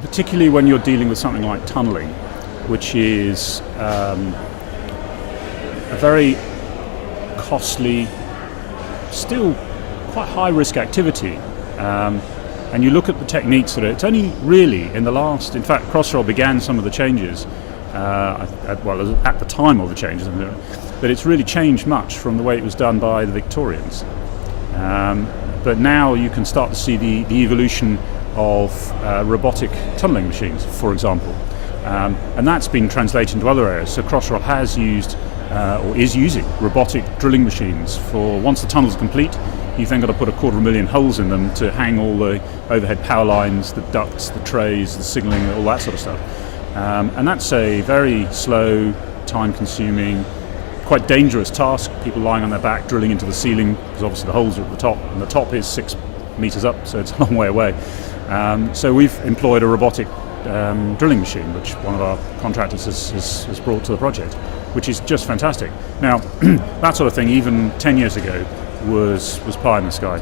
Particularly when you're dealing with something like tunnelling, which is a very costly, still quite high-risk activity. And you look at the techniques that it's only really in in fact, Crossrail began some of the changes, at the time of the changes, but it's really changed much from the way it was done by the Victorians. But now you can start to see the evolution of robotic tunnelling machines, for example. And that's been translated into other areas. So Crossrail has used, or is using, robotic drilling machines for once the tunnel's complete. You've then got to put 250,000 holes in them to hang all the overhead power lines, the ducts, the trays, the signalling, all that sort of stuff. And that's a very slow, time-consuming, quite dangerous task. People lying on their back, drilling into the ceiling, because obviously the holes are at the top, and the top is 6 meters up, so it's a long way away. So we've employed a robotic drilling machine, which one of our contractors has brought to the project, which is just fantastic. Now, that sort of thing, even 10 years ago, was pie in the sky.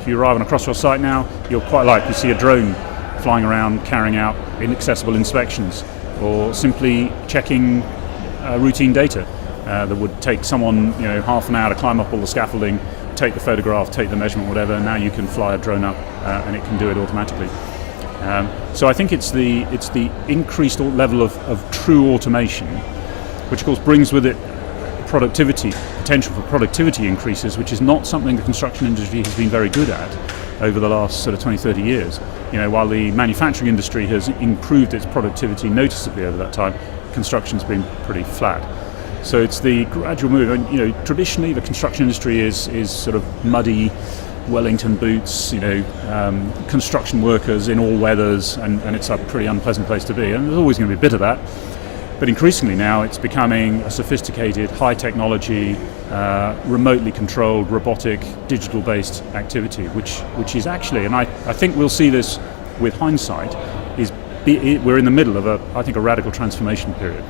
If you arrive on a Crossrail site now, you're quite likely to see a drone flying around carrying out inaccessible inspections, or simply checking routine data that would take someone half an hour to climb up all the scaffolding, take the photograph, take the measurement, whatever, and now you can fly a drone up and it can do it automatically. So I think it's the increased level of true automation, which of course brings with it potential for productivity increases, which is not something the construction industry has been very good at over the last sort of 20, 30 years. While the manufacturing industry has improved its productivity noticeably over that time, construction's been pretty flat. So it's the gradual move. And, traditionally the construction industry is sort of muddy, Wellington boots, construction workers in all weathers, and it's a pretty unpleasant place to be. And there's always going to be a bit of that. But increasingly now it's becoming a sophisticated, high technology, remotely controlled, robotic, digital-based activity, which is actually, and I think we'll see this with hindsight, we're in the middle of a radical transformation period.